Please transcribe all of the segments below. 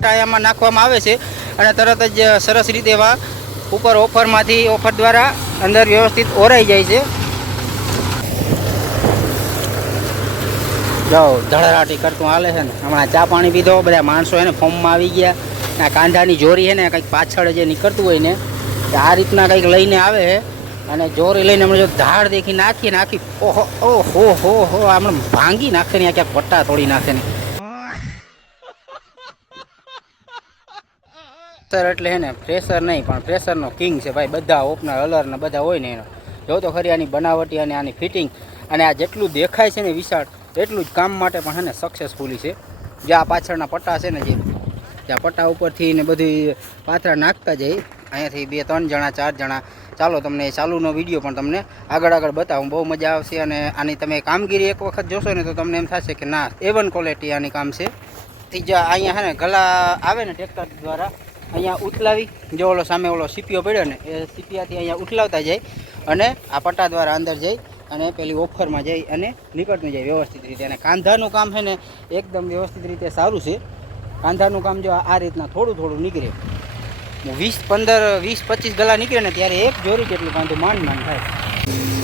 પટ્ટાયામાં નાખવામાં આવે છે અને તરત જ સરસ રીતે એવા ઉપર ઓફરમાંથી, ઓફર દ્વારા અંદર વ્યવસ્થિત ઓરાઈ જાય છે. જાઓ, ધડારાટી કરતું હાલે છે ને. હમણાં ચા પાણી પીધો, બધા માણસો એને ફોર્મમાં આવી ગયા. આ કાંધાની જોરી છે ને, કંઈક પાછળ જે નીકળતું હોય ને આ રીતના કંઈક લઈને આવે છે. અને જોરી લઈને હમણાં જો ધાડ દેખી નાખીએ નાખી ઓહો ઓહો, હો હો હમણાં ભાંગી નાખે ને ક્યાંક પટ્ટા તોડી નાખે ને. સર એટલે હે ને પ્રેશર નહીં, પણ પ્રેશરનો કિંગ છે ભાઈ. બધા ઓપનર અલર ને બધા હોય ને એનો. જો તો ખરી આની બનાવટી અને આની ફિટિંગ અને આ જેટલું દેખાય છે ને વિશાળ, એટલું જ કામ માટે પણ હે ને સક્સેસફુલી છે. જે આ પાછળના પટ્ટા છે ને જે જ્યાં પટ્ટા ઉપરથી ને બધી પાથરા નાખતા જાય, અહીંયાથી બે, ત્રણ જણા, ચાર જણા. ચાલો તમને એ ચાલુનો વીડિયો પણ તમને આગળ આગળ બતાવું. બહુ મજા આવશે અને આની તમે કામગીરી એક વખત જોશો ને તો તમને એમ થશે કે ના એવન વન ક્વોલિટી આની કામ છે. ત્રીજા અહીંયા હે ને ગલા આવે ને ટ્રેક્ટર દ્વારા અહીંયા ઉથલાવી. જો ઓલો સામે ઓલો સીપીઓ પડ્યો ને, એ સીપિયાથી અહીંયા ઉથલાવતા જાય અને આ પટ્ટા દ્વારા અંદર જઈ અને પેલી ઓફરમાં જઈ અને નીકળતું જાય વ્યવસ્થિત રીતે. અને કાંધાનું કામ છે ને, એકદમ વ્યવસ્થિત રીતે સારું છે. કાંધાનું કામ જો આ રીતના થોડું થોડું નીકળે. વીસ પંદર, વીસ પચીસ ગલા નીકળે ને, ત્યારે એક જોરી જેટલું કાંધું માંડ માંડ થાય.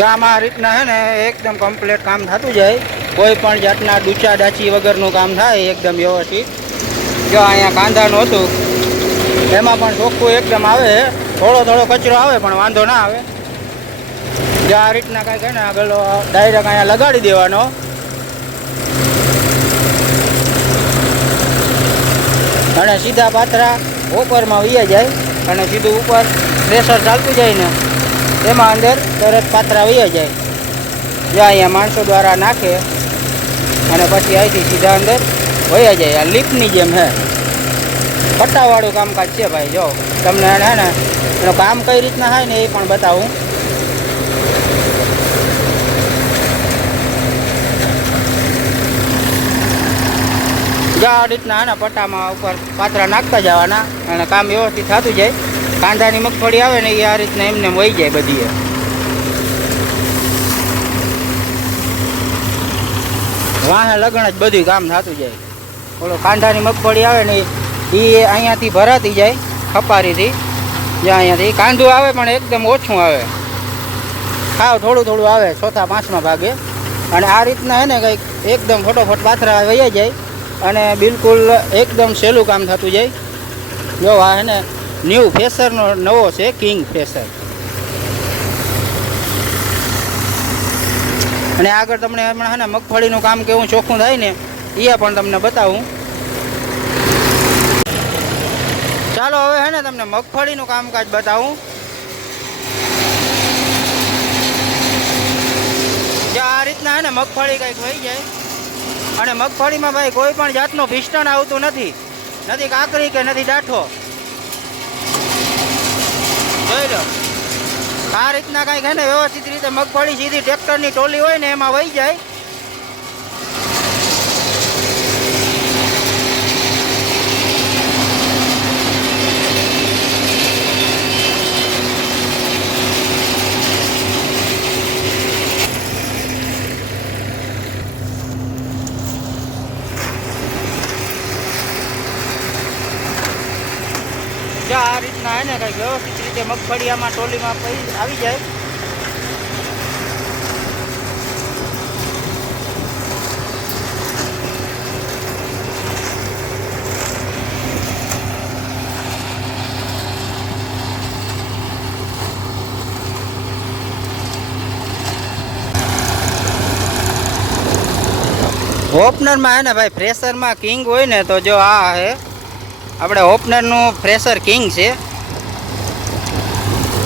આમાં આ રીતના છે ને એકદમ કમ્પ્લીટ કામ થતું જાય. કોઈ પણ જાતના ડૂચા ડાચી વગરનું કામ થાય, એકદમ વ્યવસ્થિત. જો અહીંયા કાંદાનું હતું, એમાં પણ ચોખ્ખું એકદમ આવે. થોડો થોડો કચરો આવે, પણ વાંધો ના આવે. જો આ રીતના કાંઈક ને આગળ ડાયરેક્ટ અહીંયા લગાડી દેવાનો. અને સીધા પાથરા ઉપરમાં વૈયા જાય, અને સીધું ઉપર પ્રેશર ચાલતું જાય ને. એમાં અંદર તરત પાત્રા વહી જાય. જ્યાં અહીંયા માણસો દ્વારા નાખે અને પછી અહીંથી સીધા અંદર વહી જાય. આ લીપની જેમ હે. પટ્ટાવાળું કામકાજ છે ભાઈ, જો. તમને હે ને, એનું કામ કઈ રીતના થાય ને એ પણ બતાવું. જ્યાં રીતના પટ્ટામાં ઉપર પાત્રા નાખતા જવાના અને કામ વ્યવસ્થિત થતું જાય. કાંદાની મગફળી આવે ને એ આ રીતના એમને વહી જાય બધી વાહે લગ્ન જ બધું કામ થતું જાય. ઓલો કાંઠાની મગફળી આવે ને એ અહીંયાથી ભરાતી જાય, ખપારીથી. જ્યાં અહીંયાથી. કાંદું આવે પણ એકદમ ઓછું આવે. ખાવ થોડું થોડું આવે ચોથા પાંચમા ભાગે. અને આ રીતના હે ને કંઈક એકદમ ફટોફટ પાથરા વહી જાય. અને બિલકુલ એકદમ સહેલું કામ થતું જાય. જો આ હે ને ન્યૂ ફેસરનો નવો છે, કિંગ ફેસર અને આગળ તમને હમણાં ને મગફળીનું કામ કેવું ચોખ્ખું થાય ને એ પણ તમને બતાવું. ચાલો, હવે હે ને તમને મગફળીનું કામકાજ બતાવું. આ રીતના હે ને મગફળી કંઈક વહી જાય. અને મગફળીમાં ભાઈ કોઈ પણ જાતનું ભીષણ આવતું નથી. નથી કાકરી કે નથી ડાઠો જોઈ આ રીતના કાંઈક હે ને વ્યવસ્થિત રીતે મગફળી સીધી ટ્રેક્ટરની ટોલી હોય ને એમાં વહી જાય. જો આ રીતના હે ને કંઈક વ્યવસ્થિત રીતે મગફળી આમાં ટોલીમાં આવી જાય. ઓપનરમાં હે ને ભાઈ ફ્રેશરમાં કિંગ હોય ને તો જો આ હે. આપણે ઓપનરનું ફ્રેશર કિંગ છે.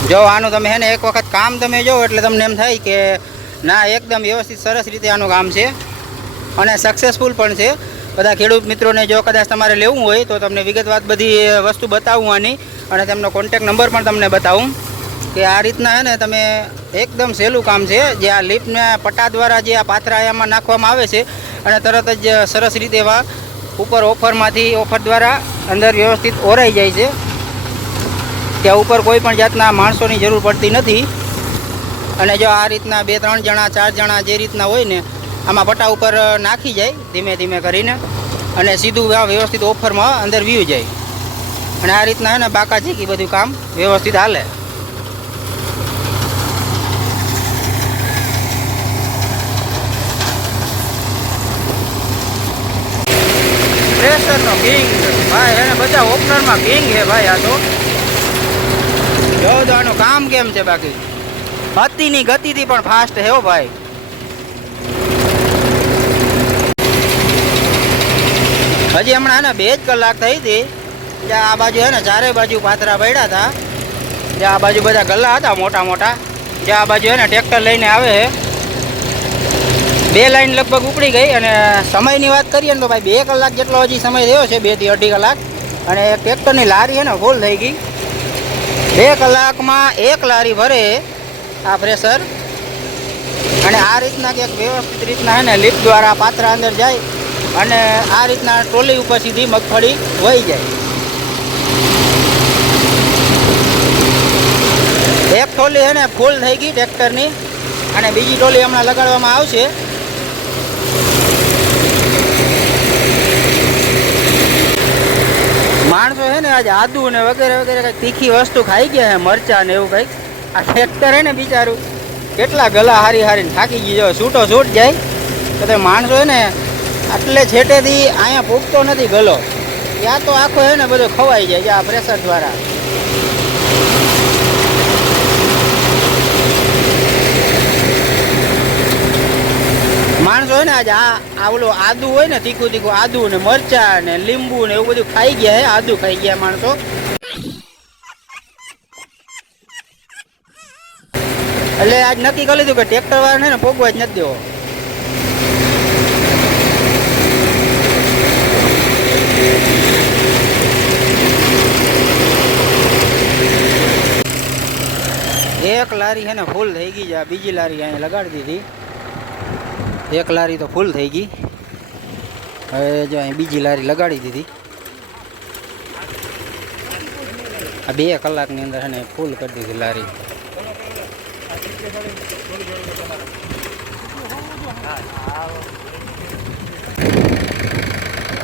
જો આનું તમે હે ને એક વખત કામ તમે જો, એટલે તમને એમ થાય કે ના, એકદમ વ્યવસ્થિત, સરસ રીતે આનું કામ છે. અને સક્સેસફુલ પણ છે. બધા ખેડૂત મિત્રોને જો કદાચ તમારે લેવું હોય, તો તમને વિગતવાર બધી વસ્તુ બતાવું આની. અને તેમનો કોન્ટેક નંબર પણ તમને બતાવું. કે આ રીતના હે ને તમે એકદમ સહેલું કામ છે. જે આ લીપના પટ્ટા દ્વારા જે આ પાથરા એમાં નાખવામાં આવે છે. અને તરત જ સરસ રીતે એવા ઉપર ઓફરમાંથી, ઓફર દ્વારા અંદર વ્યવસ્થિત ઓરાઈ જાય છે. ત્યાં ઉપર કોઈ પણ જાતના માણસોની જરૂર પડતી નથી. અને જો આ રીતના બે, ત્રણ જણા, ચાર જણા જે રીતના હોય ને, આમાં પટ્ટા ઉપર નાખી જાય ધીમે ધીમે કરીને અને સીધું વ્યવસ્થિત ઓફરમાં અંદર વ્યૂ જાય. અને આ રીતના ને બાકા ચીકી બધું કામ વ્યવસ્થિત હાલે. કિંગ ભાઈ, એને બધા ઓપનરમાં કિંગ છે ભાઈ આ તો. જો આનું કામ કેમ છે બાકી? ગતિની ગતિથી પણ ફાસ્ટ છે ભાઈ. હજી હમણાં એને બે જ કલાક થઈ હતી. ત્યાં આ બાજુ હે ને ચારે બાજુ પાથરા પડ્યા હતા. જ્યાં આ બાજુ બધા ગલ્લા હતા મોટા મોટા જ્યાં આ બાજુ હે ને ટ્રેક્ટર લઈને આવે છે બે લાઈન લગભગ ઉપડી ગઈ અને સમયની વાત કરીએ ને તો ભાઈ બે કલાક જેટલો હજી સમય થયો છે, બેથી અઢી કલાક. અને ટ્રેક્ટરની લારી છે ને ફૂલ થઈ ગઈ. બે કલાકમાં એક લારી ભરે આ પ્રેશર. અને આ રીતના કંઈક વ્યવસ્થિત રીતના હે ને, લિફ્ટ દ્વારા પાત્રા અંદર જાય અને આ રીતના ટ્રોલી ઉપર સીધી મગફળી વહી જાય. એક ટ્રોલી છે ને, ફૂલ થઈ ગઈ ટ્રેક્ટરની. અને બીજી ટ્રોલી હમણાં લગાડવામાં આવશે માણસો છે ને આજે આદુ ને વગેરે વગેરે કંઈક તીખી વસ્તુ ખાઈ ગયા છે મરચા ને એવું કંઈક. આ ટ્રેક્ટર હે ને બિચારું. કેટલા ગલા હારી હારીને થાકી ગયો છૂટો છૂટ જાય. તો તે માણસો ને આટલે છેટેથી અહીંયા પૂગતો નથી ગલો. ત્યાં તો આખો છે ને બધો ખવાઈ જાય આ પ્રેશર દ્વારા માણસો હોય ને આજે આ આવલો આદુ હોય ને, તીખું તીખું આદુ ને મરચા ને લીંબુ ને એવું બધું ખાઈ ગયા હે, આદુ ખાઈ ગયા માણસો. એટલે આજ નક્કી કરી લીધું કે ટ્રેક્ટર વાળા ને પોગવા જ નથી દેવો. એક લારી છે ને ફૂલ થઈ ગઈ છે બીજી લારી અહીંયા લગાડી દીધી. એક લારી તો ફૂલ થઈ ગઈ. હવે જો અહીં બીજી લારી લગાડી દીધી. આ બે કલાકની અંદર છે ને ફૂલ કરી દીધી લારી.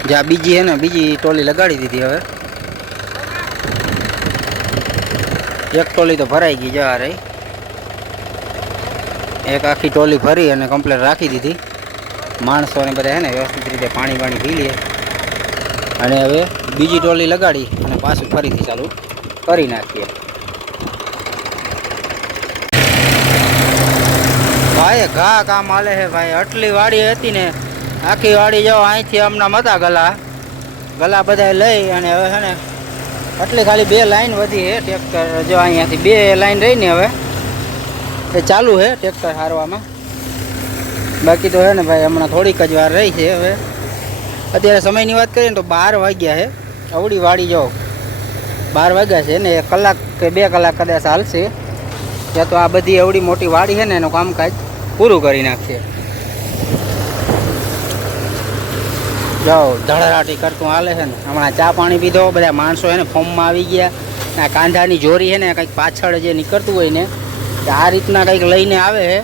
જે આ બીજી છે ને, બીજી ટોલી લગાડી દીધી હવે. એક ટોલી તો ભરાઈ ગઈ જવા રહી એક આખી ટોલી ભરી અને કમ્પ્લેટ રાખી દીધી. માણસોને બધા હે વ્યવસ્થિત રીતે પાણી પાણી પી લે. અને હવે બીજી ટોલી લગાડી અને પાછું ફરીથી ચાલુ કરી નાખીએ. ભાઈ ઘા કામ હાલે છે ભાઈ. આટલી વાડી હતી ને, આખી વાડી જાઓ અહીંથી હમણાં મતા ગલા. ગલા બધા લઈ અને હવે છે ને, આટલી ખાલી બે લાઈન વધી છે ટ્રેક્ટર. જો અહીંયાથી બે લાઈન રહી ને હવે. એ ચાલુ છે ટ્રેક્ટર હારવામાં. બાકી તો હે ને ભાઈ, હમણાં થોડીક જ વાર રહી છે હવે. અત્યારે સમયની વાત કરીએ ને તો બાર વાગ્યા છે અવડી વાડી જાઓ બાર વાગ્યા છે ને, એક કલાક કે બે કલાક કદાચ હાલશે. ત્યાં તો આ બધી અવડી મોટી વાડી છે ને, એનું કામકાજ પૂરું કરી નાખશે. જાઓ, ધડરાટી કરતું હાલે છે ને. હમણાં ચા પાણી પીધો, બધા માણસો એને ફોર્મમાં આવી ગયા. આ કાંધાની જોરી છે ને, કંઈક પાછળ જે નીકળતું હોય ને આ રીતના કંઈક લઈને આવે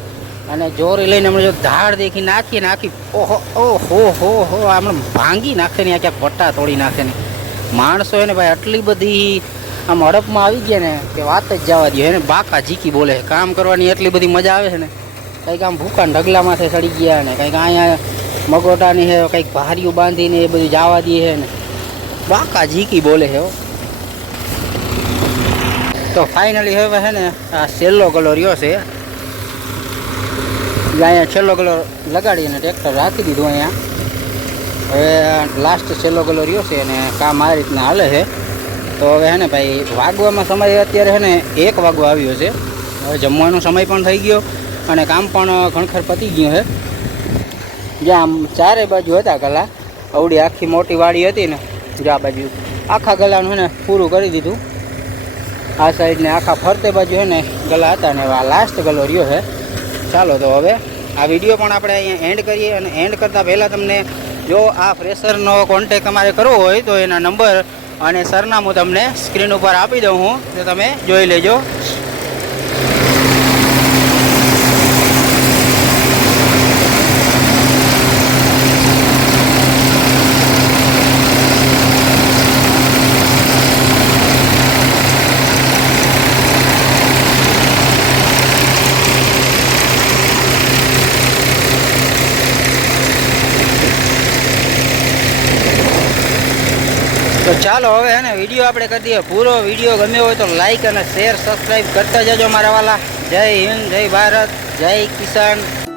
અને જોરી લઈને હમણાં જો ધાડ દેખી નાખીએ ને આખી ઓહો ઓહો, હો હો આમ ભાંગી નાખે ને આ ક્યાંક પટ્ટા તોડી નાખે ને. માણસો એને ભાઈ આટલી બધી આમ હડપમાં આવી ગયા ને કે વાત જ જવા દે એને બાકા ઝીકી બોલે કામ કરવાની એટલી બધી મજા આવે છે ને. કંઈક આમ ભૂકા ઢગલામાંથી ચડી ગયા ને કંઈક અહીંયા મગોટાની છે, કંઈક ભારીઓ બાંધીને એ બધું જવા દે છે ને. બાકા ઝીકી બોલે છે તો ફાઇનલી હવે છે ને આ છેલ્લો કલર રહ્યો છે. અહીંયા છેલ્લો કલર લગાડીને ટ્રેક્ટર રાખી દીધું અહીંયા. હવે લાસ્ટ છેલ્લો કલર રહ્યો છે અને કામ આ રીતના હાલે છે. તો હવે હે ને ભાઈ વાગવામાં સમય અત્યારે છે ને એક વાગવા આવ્યો છે. હવે જમવાનો સમય પણ થઈ ગયો અને કામ પણ ઘણખર પતી ગયું છે. જ્યાં આમ ચારે બાજુ હતા ગલા અવડી આખી મોટી વાડી હતી ને જો આ બાજુ આખા ગલાનું છે ને પૂરું કરી દીધું. આ સાઈડને આખા ફરતે બાજુ હે ને ગલા હતા ને આ લાસ્ટ ગલો રહ્યો છે ચાલો તો હવે આ વીડિયો પણ આપણે અહીંયા એન્ડ કરીએ અને એન્ડ કરતાં પહેલાં તમને જો આ ફ્રેશરનો કોન્ટેક તમારે કરવો હોય તો એના નંબર અને સરનામું તમને સ્ક્રીન ઉપર આપી દઉં હું. તો તમે જોઈ લેજો. ચાલો હવે ને, વીડિયો આપણે કરી દઈએ. પૂરો વીડિયો ગમ્યો હોય તો લાઈક અને શેર સબસ્ક્રાઈબ કરતા જજો મારા વાલા. જય હિન્દ, જય ભારત, જય કિસાન.